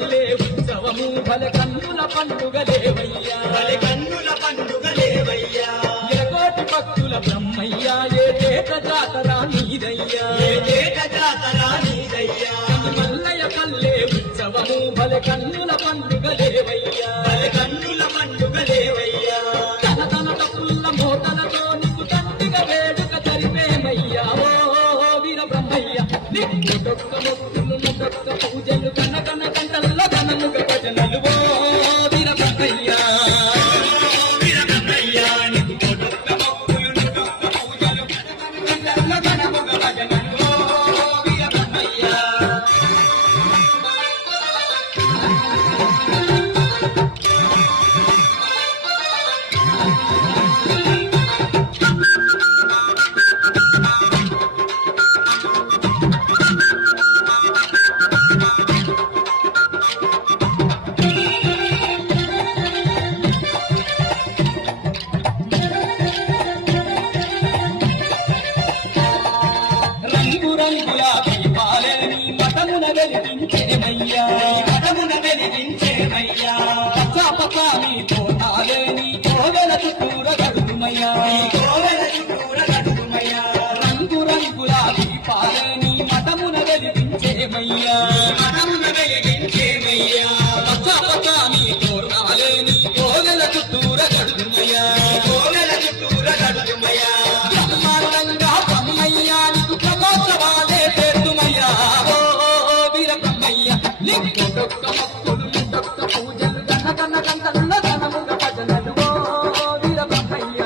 పల్లె ఉత్సవము భలె కన్నుల పండుగలేవయ్యా ఎరకోటి భక్తుల బ్రహ్మయ్యా ఏటేట జాతర నీదయ్యా మల్లయ్య పల్లె ఉత్సవము భలె కన్నుల పండుగలేవయ్యా తన తన తప్పుల మోతలతో నీకు తండ్రిగా వేడుక జరిపేమయ్యా ఓ వీర బ్రహ్మయ్య నీకొక్క మొక్కులు నువ్వొక్క పూజలు కన కన కంటల్లో ఘనముగ భజనలు ఓ వీర బ్రహ్మయ్య రంగుల దీపాలని మఠమున వెలిగించేమయ్యా పచ్చాపకాని తోటాలేని కోవెల చుట్టూర గడుమయ్యా రంగుల దీపాలని మఠమున వెలిగించేమయ్యా పచ్చాపకాని తోటాలేని కోవెల చుట్టూర గడుమయ్యా బ్రహ్మాండంగా బ్రహ్మయ్యా నీకు ప్రమోత్సవాలే పెడుమయ్యా ఓ వీర బ్రహ్మయ్య నీకొక్క మొక్కులు నీకొక్క పూజలు గన గన గంటల్లో ఘనముగ భజనలు ఓ వీర బ్రహ్మయ్య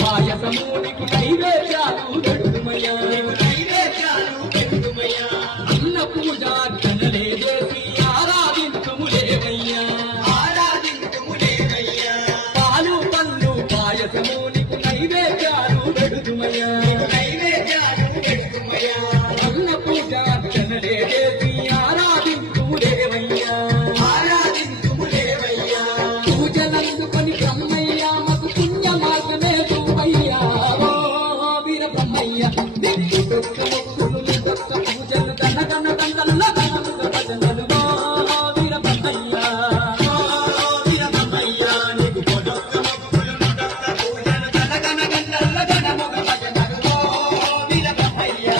పాయసము నీకు నైవేద్యాలు పెడుమయ్యా అన్న పూజ జనలే చేసి ఆరాధించుములేవయ్యా పాలు పళ్ళు పాయసము నీకు నైవేద్యాలు పెడుమయ్యా అన్న పూజ జనలే చేసి ఆరాధించుములేవయ్యా పూజలందుకొని బ్రహ్మయ్యా మాకు పుణ్య మార్గమే అయ్యా ఓ వీర బ్రహ్మయ్య నీకొక్క మొక్కులు నీకొక్క పూజలు గన గన గంటల్లో ఘనముగ భజనలు ఓ వీర బ్రహ్మయ్య నీకు కొడొక్క మొక్కులు నుడొక్క పూజలు గన గన గంటల్లో ఘనముగ భజనలు ఓ వీర బ్రహ్మయ్య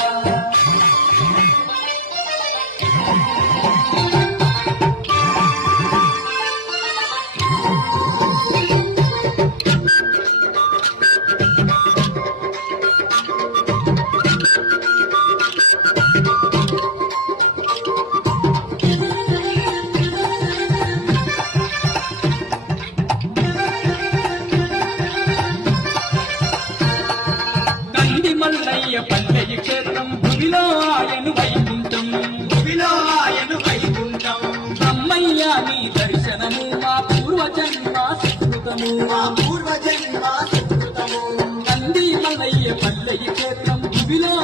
మల్లయ్య పల్లె క్షేత్రం భూమిలో ఆయను వైకుంఠం బ్రహ్మయ్య నీ దర్శనము మా పూర్వజన్మ సుకృతము నంది మల్లయ్య పల్లె క్షేత్రం భూమిలో